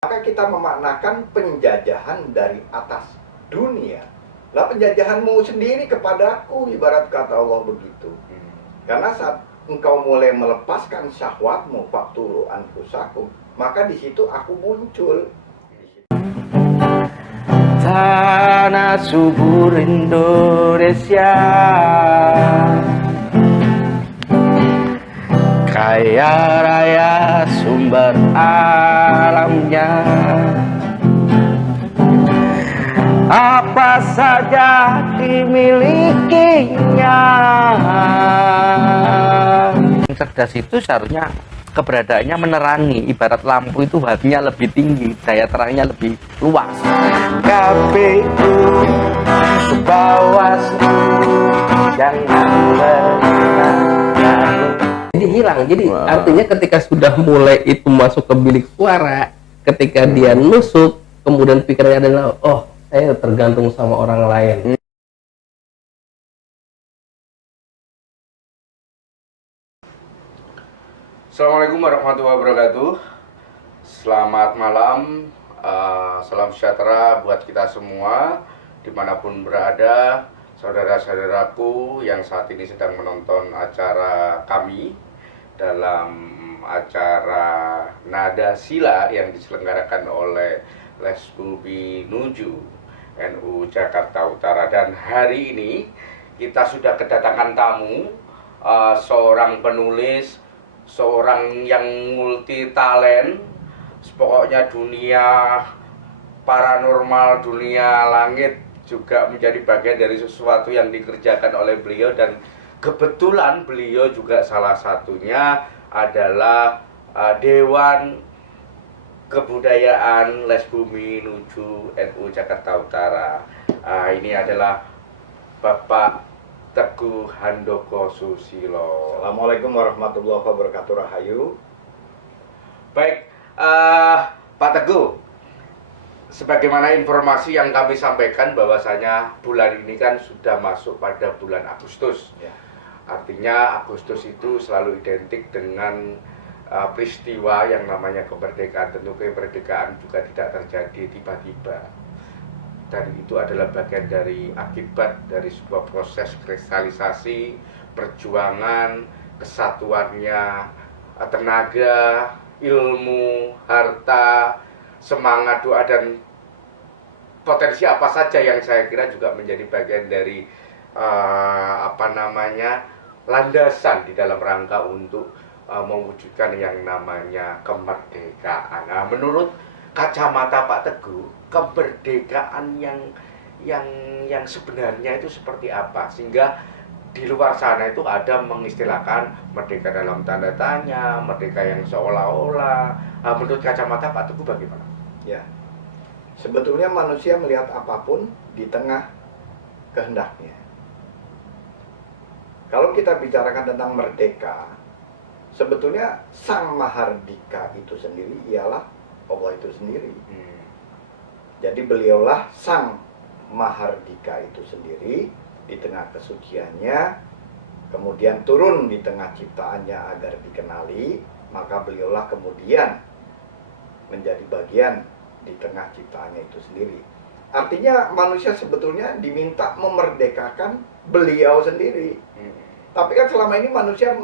Maka kita memaknakan penjajahan dari atas dunia. Lah penjajahanmu sendiri kepadaku, ibarat kata Allah begitu. Karena saat engkau mulai melepaskan syahwatmu, faktulu anfusakum, maka di situ aku muncul. Tanah subur Indonesia, kaya raya sumber alamnya, apa saja dimilikinya. Yang cerdas itu seharusnya keberadaannya menerangi, ibarat lampu itu wattnya lebih tinggi, daya terangnya lebih luas. KPU, Bawaslu, jangan jadi hilang. Jadi artinya ketika sudah mulai itu masuk ke bilik suara, ketika dia nusuk, kemudian pikirannya adalah, oh saya tergantung sama orang lain. Assalamualaikum warahmatullahi wabarakatuh. Selamat malam, salam sejahtera buat kita semua dimanapun berada, saudara-saudaraku yang saat ini sedang menonton acara kami dalam acara Nada Sila yang diselenggarakan oleh Lesbubi Nuju NU Jakarta Utara. Dan hari ini kita sudah kedatangan tamu, seorang penulis, seorang yang multi talent, pokoknya dunia paranormal, dunia langit juga menjadi bagian dari sesuatu yang dikerjakan oleh beliau. Dan kebetulan beliau juga salah satunya adalah Dewan Kebudayaan Lesbumi Nuju NU Jakarta Utara. Ini adalah Bapak Teguh Handoko Susilo. Assalamualaikum warahmatullahi wabarakatuh. Rahayu. Baik, Pak Teguh, sebagaimana informasi yang kami sampaikan bahwasanya bulan ini kan sudah masuk pada bulan Agustus. Ya. Artinya Agustus itu selalu identik dengan peristiwa yang namanya kemerdekaan. Tentu kemerdekaan juga tidak terjadi tiba-tiba. Dan itu adalah bagian dari akibat dari sebuah proses kristalisasi, perjuangan, kesatuannya, tenaga, ilmu, harta, semangat, doa, dan potensi apa saja yang saya kira juga menjadi bagian dari landasan di dalam rangka untuk mewujudkan yang namanya kemerdekaan. Nah, menurut kacamata Pak Teguh, kemerdekaan yang sebenarnya itu seperti apa, sehingga di luar sana itu ada mengistilahkan merdeka dalam tanda tanya, merdeka yang seolah-olah. Menurut kacamata Pak Teguh bagaimana? Ya, sebetulnya manusia melihat apapun di tengah kehendaknya. Kalau kita bicarakan tentang merdeka, sebetulnya Sang Mahardika itu sendiri ialah Allah itu sendiri. Jadi beliaulah Sang Mahardika itu sendiri di tengah kesuciannya, kemudian turun di tengah ciptaannya agar dikenali, maka beliaulah kemudian menjadi bagian di tengah ciptaannya itu sendiri. Artinya manusia sebetulnya diminta memerdekakan beliau sendiri. Tapi kan selama ini manusia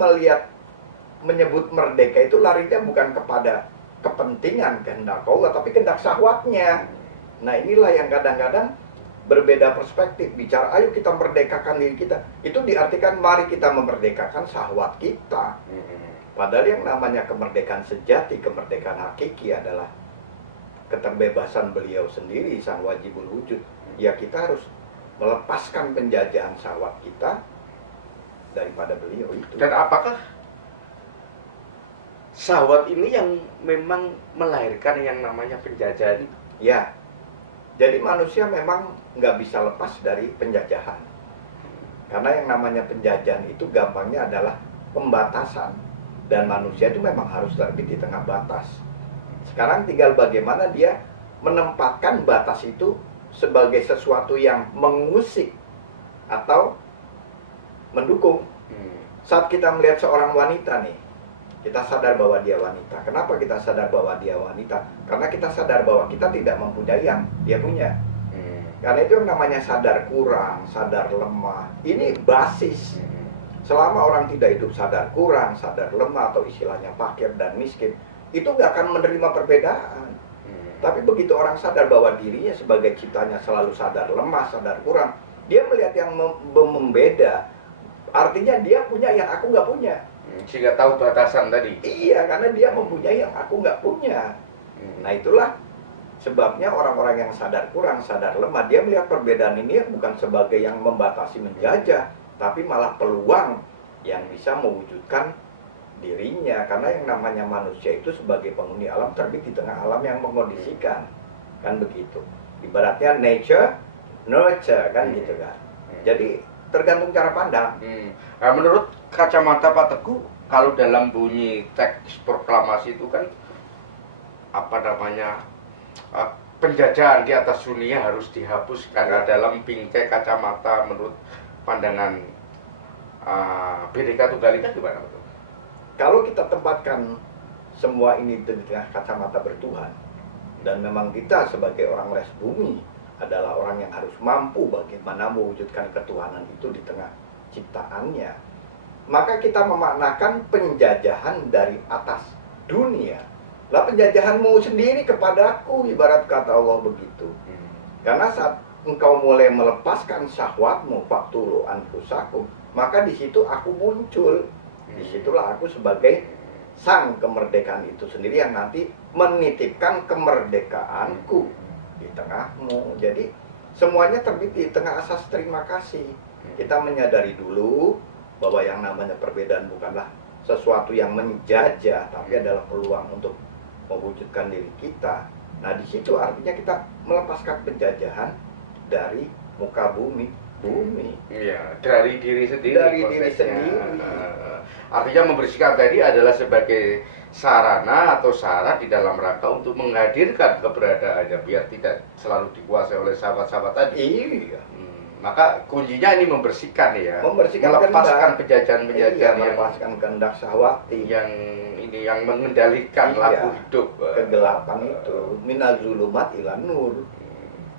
menyebut merdeka itu larinya bukan kepada kepentingan kehendak Allah, tapi kehendak syahwatnya. Nah, inilah yang kadang-kadang berbeda perspektif. Bicara ayo kita merdekakan diri kita, itu diartikan mari kita memerdekakan syahwat kita. Padahal yang namanya kemerdekaan sejati, kemerdekaan hakiki adalah keterbebasan beliau sendiri, sang wajibul wujud. Ya, kita harus melepaskan penjajahan syahwat kita daripada beliau itu. Dan apakah syahwat ini yang memang melahirkan yang namanya penjajahan? Ya, jadi manusia memang nggak bisa lepas dari penjajahan. Karena yang namanya penjajahan itu gampangnya adalah pembatasan. Dan manusia itu memang harus terbit di tengah batas. Sekarang tinggal bagaimana dia menempatkan batas itu sebagai sesuatu yang mengusik atau mendukung. Saat kita melihat seorang wanita nih, Kita sadar bahwa dia wanita. Kenapa kita sadar bahwa dia wanita? Karena kita sadar bahwa kita tidak mempunyai yang dia punya. Karena itu yang namanya sadar kurang, sadar lemah. Ini basis. Selama orang tidak hidup sadar kurang, sadar lemah, atau istilahnya fakir dan miskin, itu nggak akan menerima perbedaan. Tapi begitu orang sadar bahwa dirinya sebagai ciptanya selalu sadar lemah, sadar kurang, dia melihat yang membeda. Artinya dia punya yang aku nggak punya. Sehingga tahu batasan tadi. Iya, karena dia mempunyai yang aku nggak punya. Nah itulah sebabnya orang-orang yang sadar kurang, sadar lemah, dia melihat perbedaan ini bukan sebagai yang membatasi, menjajah, tapi malah peluang yang bisa mewujudkan dirinya. Karena yang namanya manusia itu sebagai penghuni alam, terbit di tengah alam yang mengkondisikan. Kan begitu. Ibaratnya nature, nurture, kan gitu kan. Jadi tergantung cara pandang. Nah, menurut kacamata Pak Teguh, kalau dalam bunyi teks proklamasi itu kan apa namanya, penjajahan di atas dunia harus dihapuskan. Nah, dalam bingkai kacamata menurut pandangan Bhinneka Tunggal Ika gimana betul? Kalau kita tempatkan semua ini di tengah kacamata bertuhan, dan memang kita sebagai orang les bumi adalah orang yang harus mampu bagaimana mewujudkan ketuhanan itu di tengah ciptaannya, maka kita memaknakan penjajahan dari atas dunia. Lah penjajahanmu sendiri kepadaku, ibarat kata Allah begitu. Karena saat engkau mulai melepaskan syahwatmu, faktulu anfusakum, maka di situ aku muncul. Disitulah aku sebagai sang kemerdekaan itu sendiri yang nanti menitipkan kemerdekaanku di tengahmu. Jadi semuanya terbit di tengah asas terima kasih. Kita menyadari dulu bahwa yang namanya perbedaan bukanlah sesuatu yang menjajah, tapi adalah peluang untuk mewujudkan diri kita. Nah di situ artinya kita melepaskan penjajahan dari muka bumi. Iya, dari diri sendiri. Dari diri sendiri. Artinya membersihkan tadi adalah sebagai sarana atau syarat di dalam rangka untuk menghadirkan keberadaannya biar tidak selalu dikuasai oleh sahabat-sahabat tadi. Iya. Maka kuncinya ini membersihkan ya. Membersihkan melepaskan kehendak. penjajahan-penjajahan melepaskan kehendak syahwati yang mengendalikan lampu hidup kegelapan itu. Minazulumat ilan nur.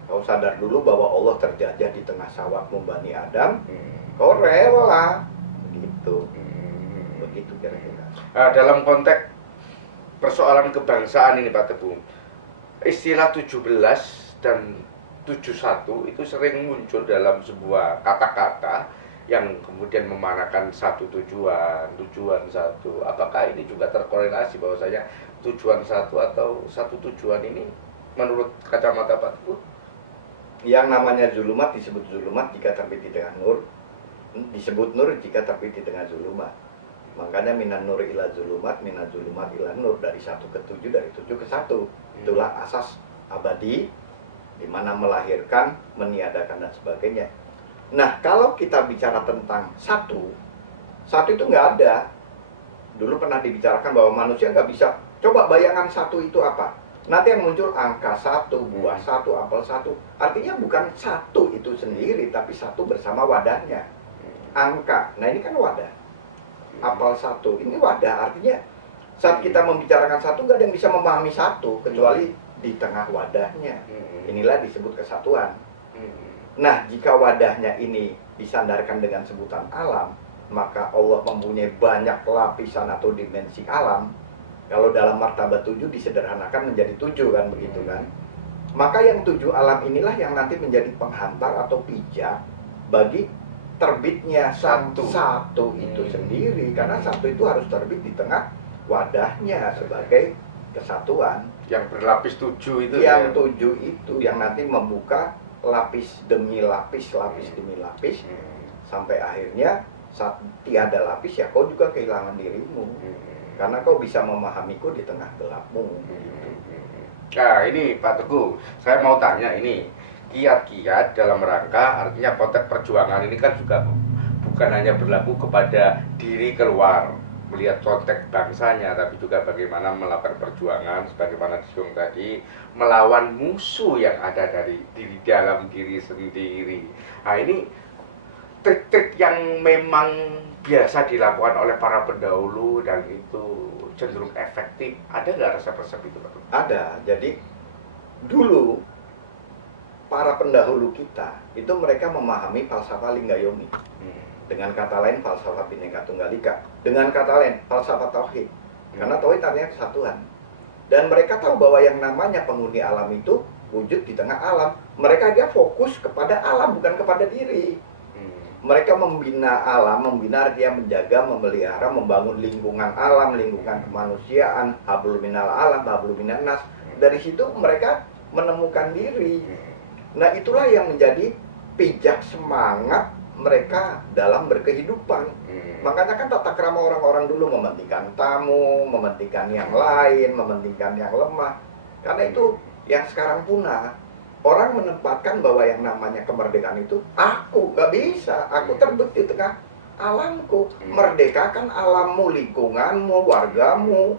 Kau sadar dulu bahwa Allah terjajah di tengah syahwatmu Bani Adam. Kau rela. Begitu. Begitu kira-kira. Nah, dalam konteks persoalan kebangsaan ini Pak Teguh, istilah 17 dan 71 itu sering muncul dalam sebuah kata-kata yang kemudian memanakan satu tujuan satu. Apakah ini juga terkorelasi bahwasanya tujuan satu atau satu tujuan ini menurut kacamata Pak Teguh? Yang namanya zulumat disebut zulumat jika terbit di tengah nur, disebut nur jika terbit di tengah zulumat. Makanya minan nur ila zulumat, minan zulumat ila nur, dari 1 ke 7, dari 7 ke 1. Itulah asas abadi di mana melahirkan, meniadakan dan sebagainya. Nah, kalau kita bicara tentang satu itu nggak ada. Dulu pernah dibicarakan bahwa manusia nggak bisa. Coba bayangan satu itu apa? Nanti yang muncul angka 1, buah 1, apel 1. Artinya bukan satu itu sendiri, tapi satu bersama wadahnya. Angka, nah ini kan wadah. Apel 1, ini wadah. Artinya saat kita membicarakan satu, nggak ada yang bisa memahami satu kecuali di tengah wadahnya. Inilah disebut kesatuan. Nah, jika wadahnya ini disandarkan dengan sebutan alam, maka Allah mempunyai banyak lapisan atau dimensi alam. Kalau dalam martabat 7 disederhanakan menjadi 7 kan begitu kan. Maka yang 7 alam inilah yang nanti menjadi penghantar atau pijak bagi terbitnya satu itu sendiri. Karena satu itu harus terbit di tengah wadahnya sebagai kesatuan. Yang berlapis 7 itu. Yang 7 itu yang nanti membuka lapis demi lapis, lapis demi lapis, sampai akhirnya saat tiada lapis ya kau juga kehilangan dirimu. Karena kau bisa memahamiku di tengah gelapmu. Gitu. Nah ini Pak Teguh, saya mau tanya ini kiat-kiat dalam rangka, artinya konteks perjuangan ini kan juga bukan hanya berlaku kepada diri keluar melihat konteks bangsanya, tapi juga bagaimana melakukan perjuangan sebagaimana disinggung tadi, melawan musuh yang ada dari dalam diri sendiri. Nah ini trik-trik yang memang biasa dilakukan oleh para pendahulu dan itu cenderung efektif, ada nggak resep-resep itu Pak? Ada. Jadi dulu para pendahulu kita itu mereka memahami falsafah Linggayomi. Dengan kata lain falsafah Bhinneka Tunggal Ika. Dengan kata lain falsafah tauhid. Karena tauhid artinya kesatuan. Dan mereka tahu bahwa yang namanya penghuni alam itu wujud di tengah alam. Mereka dia fokus kepada alam bukan kepada diri. Mereka membina alam, membina dia menjaga, memelihara, membangun lingkungan alam, lingkungan kemanusiaan, hablum minal alam, hablum minan nas. Dari situ mereka menemukan diri. Nah, itulah yang menjadi pijak semangat mereka dalam berkehidupan. Makanya kan tata krama orang-orang dulu mementingkan tamu, mementingkan yang lain, mementingkan yang lemah. Karena itu yang sekarang punah. Orang menempatkan bahwa yang namanya kemerdekaan itu aku, gak bisa. Aku terbit di tengah alamku. Merdekakan alammu, lingkunganmu, wargamu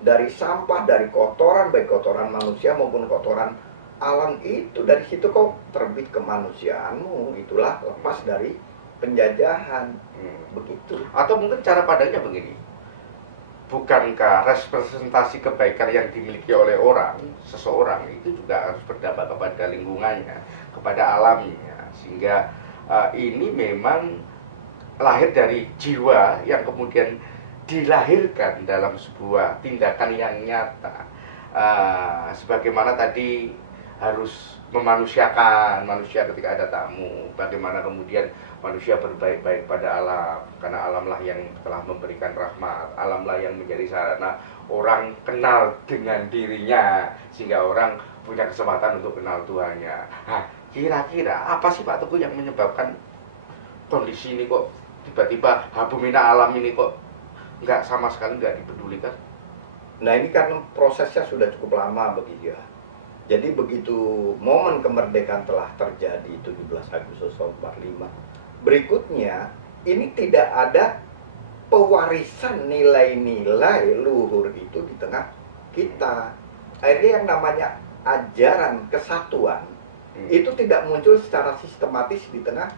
dari sampah, dari kotoran, baik kotoran manusia maupun kotoran alam itu. Dari situ kau terbit kemanusiaanmu. Itulah lepas dari penjajahan. Begitu. Atau mungkin cara pandangnya begini, bukankah representasi kebaikan yang dimiliki oleh seseorang itu juga harus berdampak kepada lingkungannya, kepada alamnya, sehingga ini memang lahir dari jiwa yang kemudian dilahirkan dalam sebuah tindakan yang nyata. Sebagaimana tadi harus memanusiakan manusia ketika ada tamu, bagaimana kemudian manusia berbaik-baik pada alam, karena alamlah yang telah memberikan rahmat, alamlah yang menjadi sarana orang kenal dengan dirinya, sehingga orang punya kesempatan untuk kenal Tuhannya. Nah, kira-kira apa sih Pak Teguh yang menyebabkan kondisi ini kok tiba-tiba habumina alam ini kok nggak sama sekali nggak dipedulikan? Nah, ini kan prosesnya sudah cukup lama begitu ya. Jadi begitu momen kemerdekaan telah terjadi 17 Agustus 45, berikutnya ini tidak ada pewarisan nilai-nilai luhur itu di tengah kita. Akhirnya yang namanya ajaran kesatuan itu tidak muncul secara sistematis di tengah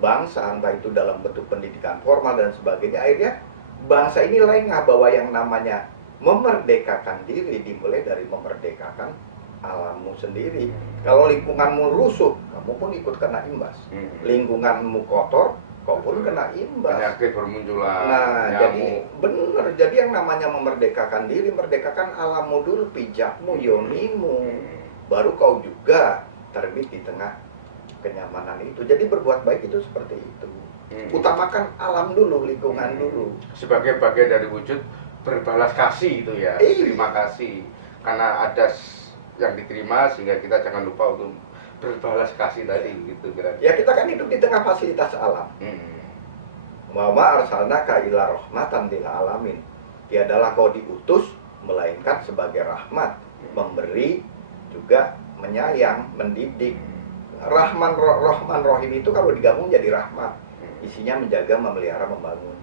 bangsa, entah itu dalam bentuk pendidikan formal dan sebagainya. Akhirnya bangsa ini lengah bahwa yang namanya memerdekakan diri dimulai dari memerdekakan alammu sendiri. Kalau lingkunganmu rusuh, kamu pun ikut kena imbas. Lingkunganmu kotor, kau pun kena imbas. Penyakit bermunculan. Nah, nyamuk. jadi benar. Jadi yang namanya memerdekakan diri, merdekakan alammu dulu, pijakmu, yonimu. Baru kau juga terbit di tengah kenyamanan itu. Jadi berbuat baik itu seperti itu. Utamakan alam dulu, lingkungan dulu. Sebagai bagian dari wujud berbalas kasih itu ya. Terima kasih. Karena ada yang diterima sehingga kita jangan lupa untuk berbalas kasih tadi gitu kira-kira. Ya, kita kan hidup di tengah fasilitas alam. Wa ma arsalnaka illa rahmatan lil alamin. Tiadalah kau diutus melainkan sebagai rahmat, memberi juga menyayang, mendidik. Rahman Rahim itu kalau digabung jadi rahmat. Isinya menjaga, memelihara, membangun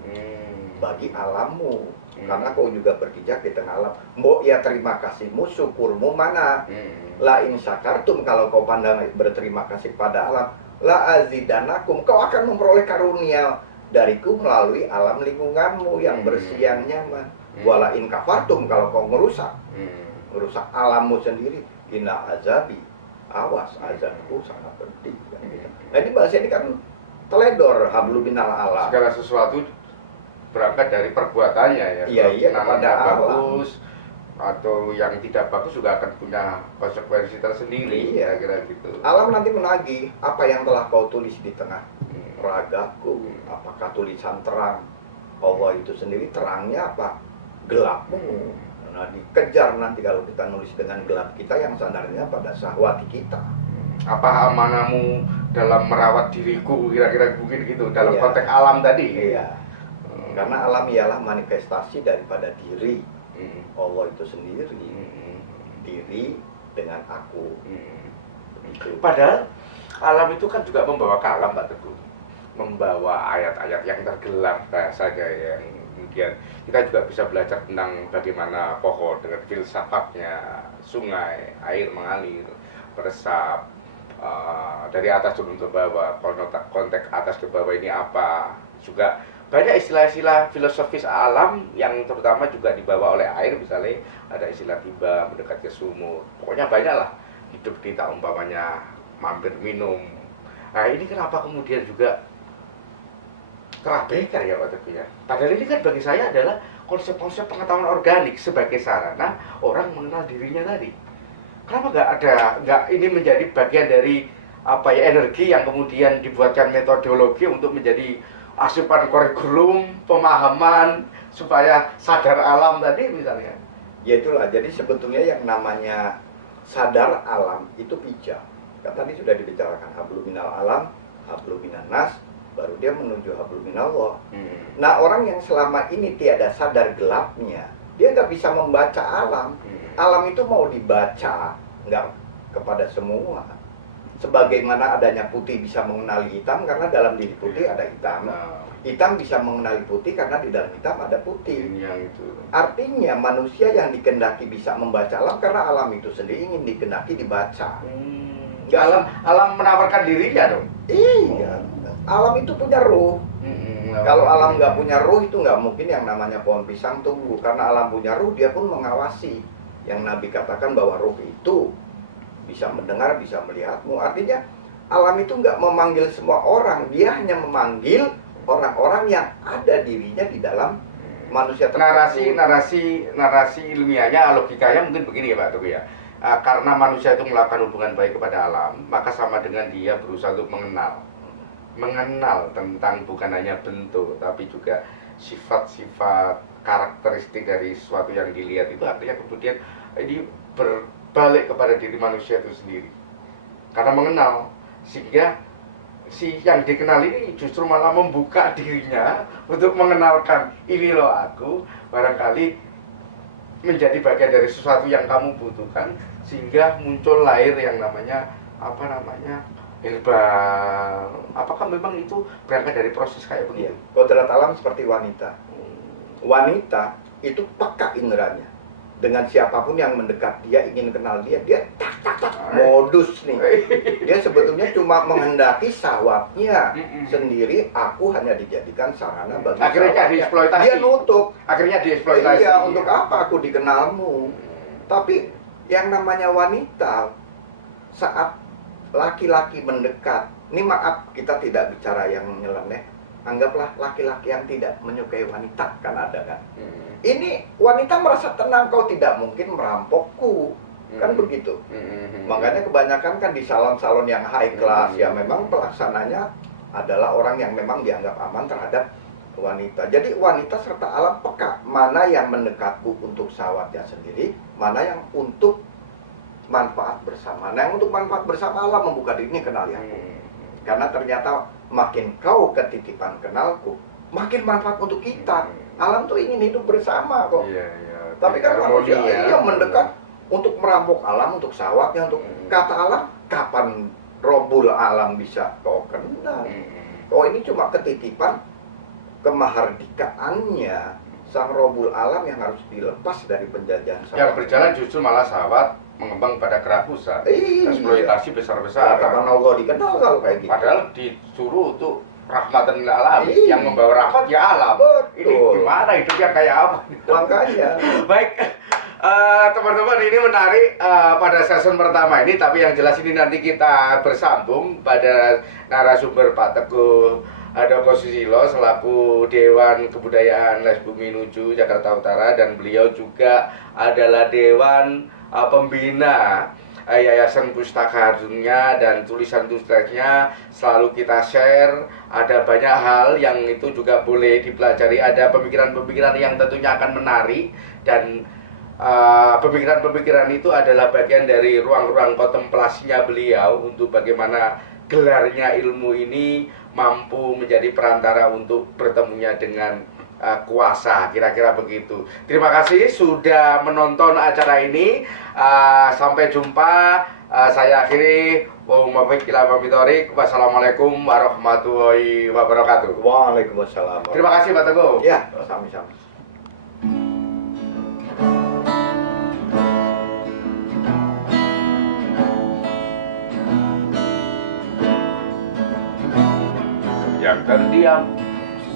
bagi alammu. Karena kau juga berpijak di tengah alam. Mbok ya terima kasihmu, syukurmu mana? La in syakartum, kalau kau pandang berterima kasih pada alam, la azidanakum, kau akan memperoleh karunia dariku melalui alam lingkunganmu yang bersih, yang nyaman. Wala in kafartum, kalau kau merusak alammu sendiri, inna azabi, awas, azabku sangat pedih. Nah, ini bahasa ini kan teledor, hablum minal alam. Segala sesuatu berangkat dari perbuatannya ya. Iya, kepada bagus atau yang tidak bagus juga akan punya konsekuensi tersendiri. Iya, kira gitu. Alam nanti menagih apa yang telah kau tulis di tengah ragaku. Apakah tulisan terang? Allah itu sendiri terangnya apa? Gelapmu. Nah, dikejar nanti kalau kita nulis dengan gelap kita yang sandarnya pada syahwati kita. Apa amanahmu dalam merawat diriku, kira-kira mungkin gitu dalam Iya. konteks alam tadi. Iya. Karena alam ialah manifestasi daripada diri. Allah itu sendiri. Diri dengan aku. Begitu. Padahal alam itu kan juga membawa kalam Pak Teguh, membawa ayat-ayat yang tergelam bahasanya, yang kemudian kita juga bisa belajar tentang bagaimana pohon dengan filsafatnya, sungai, air mengalir, meresap, dari atas turun ke bawah, konteks atas ke bawah ini apa, juga banyak istilah-istilah filosofis alam yang terutama juga dibawa oleh air, misalnya ada istilah tiba, mendekat ke sumur, pokoknya banyak lah. Hidup kita umpamanya mampir minum. Nah ini kenapa kemudian juga terabaikan ya Pak Teguh ya? Padahal ini kan bagi saya adalah konsep-konsep pengetahuan organik sebagai sarana orang mengenal dirinya tadi. Kenapa nggak ini menjadi bagian dari apa ya, energi yang kemudian dibuatkan metodologi untuk menjadi asupan kurikulum, pemahaman supaya sadar alam tadi misalnya. Ya itulah, jadi sebetulnya yang namanya sadar alam itu pijak. Kan tadi sudah dibicarakan hablum minal alam, hablum minan nas, baru dia menuju hablum minallah. Nah orang yang selama ini tiada sadar gelapnya, dia nggak bisa membaca alam. Alam itu mau dibaca, nggak kepada semua. Sebagaimana adanya putih bisa mengenali hitam karena dalam diri putih ada hitam. Hitam bisa mengenali putih karena di dalam hitam ada putih. Artinya manusia yang dikehendaki bisa membaca alam karena alam itu sendiri ingin dikehendaki dibaca. Alam menawarkan dirinya dong. Iya, alam itu punya ruh. Kalau alam nggak punya ruh itu nggak mungkin yang namanya pohon pisang tumbuh. Karena alam punya ruh, dia pun mengawasi. Yang Nabi katakan bahwa ruh itu bisa mendengar, bisa melihatmu. Artinya alam itu nggak memanggil semua orang, dia hanya memanggil orang-orang yang ada dirinya di dalam manusia tersebut. Narasi ilmiahnya, logikanya mungkin begini ya Pak Teguh ya. Karena manusia itu melakukan hubungan baik kepada alam, maka sama dengan dia berusaha untuk mengenal tentang bukan hanya bentuk, tapi juga sifat-sifat karakteristik dari sesuatu yang dilihat. Itu artinya kemudian ini berbalik kepada diri manusia itu sendiri. Karena mengenal, sehingga si yang dikenal ini justru malah membuka dirinya untuk mengenalkan, ini loh aku, barangkali menjadi bagian dari sesuatu yang kamu butuhkan, sehingga muncul lahir yang namanya herbal. Apakah memang itu berangkat dari proses kayak begitu? Kodrat alam seperti wanita. Wanita itu peka inderanya. Dengan siapapun yang mendekat dia, ingin kenal dia tak modus nih. Dia sebetulnya cuma menghendaki syahwatnya sendiri. Aku hanya dijadikan sarana bagi akhirnya dieksploitasi. Dia nutup. Akhirnya dieksploitasi. Iya, untuk apa aku dikenalmu? Tapi yang namanya wanita, saat laki-laki mendekat, ini maaf kita tidak bicara yang nyeleneh, anggaplah laki-laki yang tidak menyukai wanita, kan ada kan? Ini wanita merasa tenang, kau tidak mungkin merampokku, kan begitu. Makanya kebanyakan kan di salon-salon yang high class ya memang pelaksananya adalah orang yang memang dianggap aman terhadap wanita. Jadi wanita serta alam peka mana yang mendekatku untuk syahwatnya sendiri, mana yang untuk manfaat bersama. Nah yang untuk manfaat bersama, alam membuka dirinya, kenali aku. Karena ternyata makin kau ketitipan kenalku, makin manfaat untuk kita. Alam tuh ingin hidup bersama kok. Tapi kan manusia yang mendekat untuk merampok alam, untuk syahwatnya, untuk kata alam, kapan Robul alam bisa kau kenal? Oh ini cuma ketitipan kemahardikaannya sang Robul alam yang harus dilepas dari penjajahan syahwat. Yang berjalan justru malah syahwat mengembang pada kerakusan, eksploitasi besar-besaran. Kapan Allah dikenal kalau kayak gitu? Padahal disuruh untuk rahmatan lil alamin, yang membawa rahmat ya alam. Betul. Ini gimana hidupnya kayak apa? Makanya. Baik, teman-teman, ini menarik pada season pertama ini, tapi yang jelas ini nanti kita bersambung pada narasumber Pak Teguh Handoko Susilo selaku Dewan Kebudayaan Les Bumi Nuju Jakarta Utara, dan beliau juga adalah Dewan Pembina Yayasan Pustaka Dunia, dan tulisan-tulisannya selalu kita share. Ada banyak hal yang itu juga boleh dipelajari, ada pemikiran-pemikiran yang tentunya akan menarik, dan pemikiran-pemikiran itu adalah bagian dari ruang-ruang kontemplasinya beliau untuk bagaimana gelarnya ilmu ini mampu menjadi perantara untuk bertemunya dengan kuasa, kira-kira begitu. Terima kasih sudah menonton acara ini. Sampai jumpa. Saya akhiri. Wassalamualaikum warahmatullahi wabarakatuh. Waalaikumsalam. Terima kasih Pak Teguh. Ya, sami-sami. yang terdiam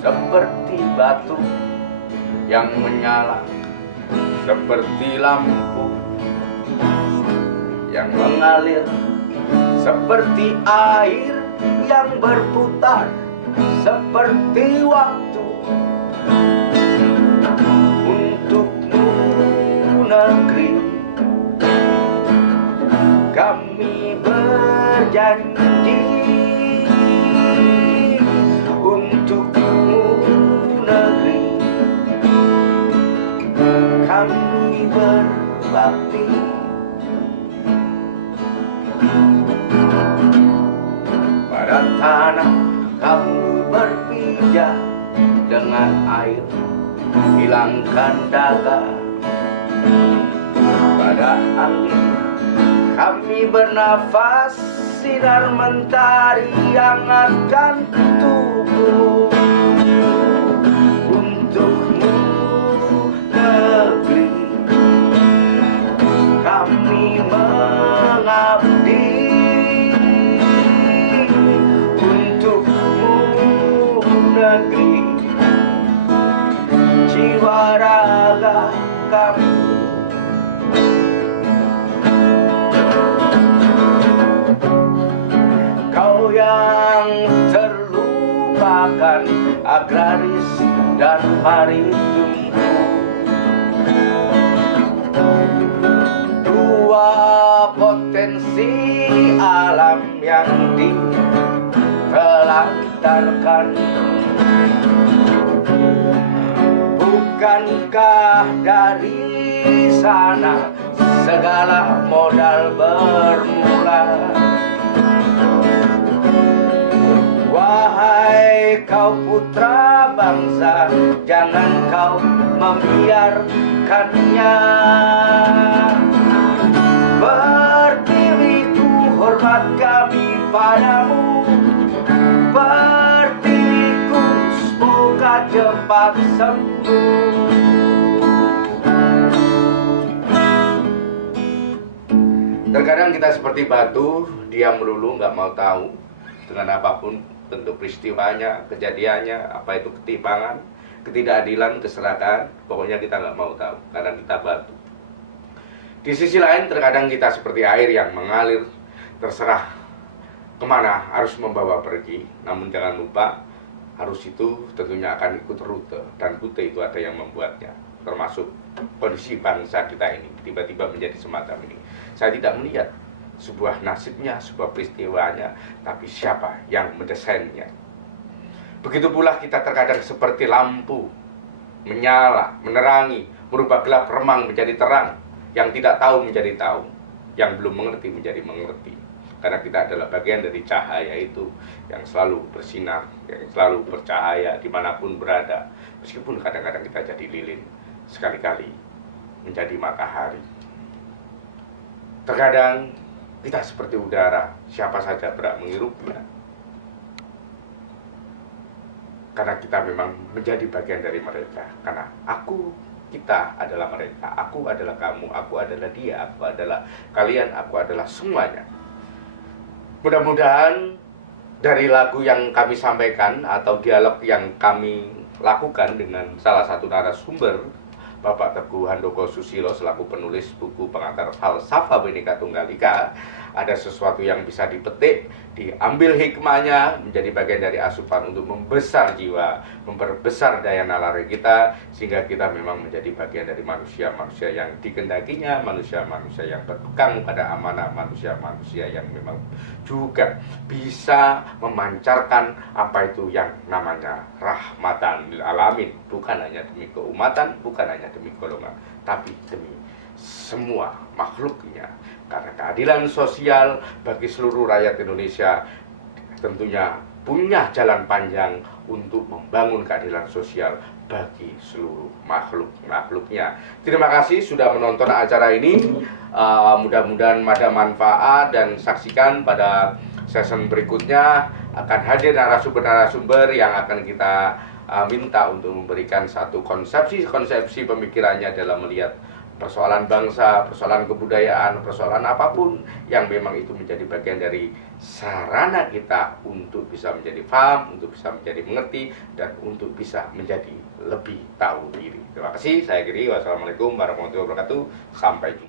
seperti batu, yang menyala seperti lampu, yang mengalir seperti air, yang berputar seperti waktu. Untukmu negeri, kami berjanji. Untukmu negeri, kami berbakti. Pada tanah kamu berpijak dengan air, hilangkan daga. Pada angin kami bernafas, sinar mentari hangatkan tubuh. Untukmu negeri, kami mengabdi. Untukmu negeri, jiwa raga kami. Kau yang terlupakan, agraris dan maritim, dua potensi alam yang ditelantarkan. Bukankah dari sana segala modal bermula? Wahai kau putra bangsa, jangan kau membiarkannya. Pertiwiku, hormat kami padamu. Pertiwiku, semoga cepat sembuh. Terkadang kita seperti batu, diam melulu, nggak mau tahu dengan apapun bentuk peristiwanya, kejadiannya, apa itu ketimpangan, ketidakadilan, keserakahan. Pokoknya kita nggak mau tahu karena kita batu. Di sisi lain, terkadang kita seperti air yang mengalir, terserah kemana arus membawa pergi. Namun jangan lupa, arus itu tentunya akan ikut rute, dan rute itu ada yang membuatnya, termasuk kondisi bangsa kita ini tiba-tiba menjadi semacam ini. Saya tidak melihat sebuah nasibnya, sebuah peristiwanya, tapi siapa yang mendesainnya. Begitu pula kita terkadang seperti lampu, menyala, menerangi, merubah gelap remang menjadi terang, yang tidak tahu menjadi tahu, yang belum mengerti menjadi mengerti. Karena kita adalah bagian dari cahaya itu yang selalu bersinar, yang selalu bercahaya dimanapun berada. Meskipun kadang-kadang kita jadi lilin, sekali-kali menjadi matahari. Terkadang kita seperti udara, siapa saja berhak menghirupnya. Karena kita memang menjadi bagian dari mereka. Karena aku, kita adalah mereka. Aku adalah kamu, aku adalah dia, aku adalah kalian, aku adalah semuanya. Mudah-mudahan dari lagu yang kami sampaikan atau dialog yang kami lakukan dengan salah satu narasumber, Bapak Teguh Handoko Susilo selaku penulis buku pengantar falsafah Bhinneka Tunggal Ika, ada sesuatu yang bisa dipetik, diambil hikmahnya, menjadi bagian dari asupan untuk membesar jiwa, memperbesar daya nalar kita, sehingga kita memang menjadi bagian dari manusia-manusia yang dikendakinya, manusia-manusia yang berpegang pada amanah, manusia-manusia yang memang juga bisa memancarkan apa itu yang namanya rahmatan lil alamin, bukan hanya demi keumatan, bukan hanya demi golongan, tapi demi semua makhluknya. Karena keadilan sosial bagi seluruh rakyat Indonesia tentunya punya jalan panjang untuk membangun keadilan sosial bagi seluruh makhluknya. Terima kasih sudah menonton acara ini. Mudah-mudahan ada manfaat, dan saksikan pada season berikutnya akan hadir narasumber-narasumber yang akan kita minta untuk memberikan satu konsepsi pemikirannya dalam melihat persoalan bangsa, persoalan kebudayaan, persoalan apapun yang memang itu menjadi bagian dari sarana kita untuk bisa menjadi paham, untuk bisa menjadi mengerti, dan untuk bisa menjadi lebih tahu diri. Terima kasih, saya kiri. Wassalamualaikum warahmatullahi wabarakatuh. Sampai jumpa.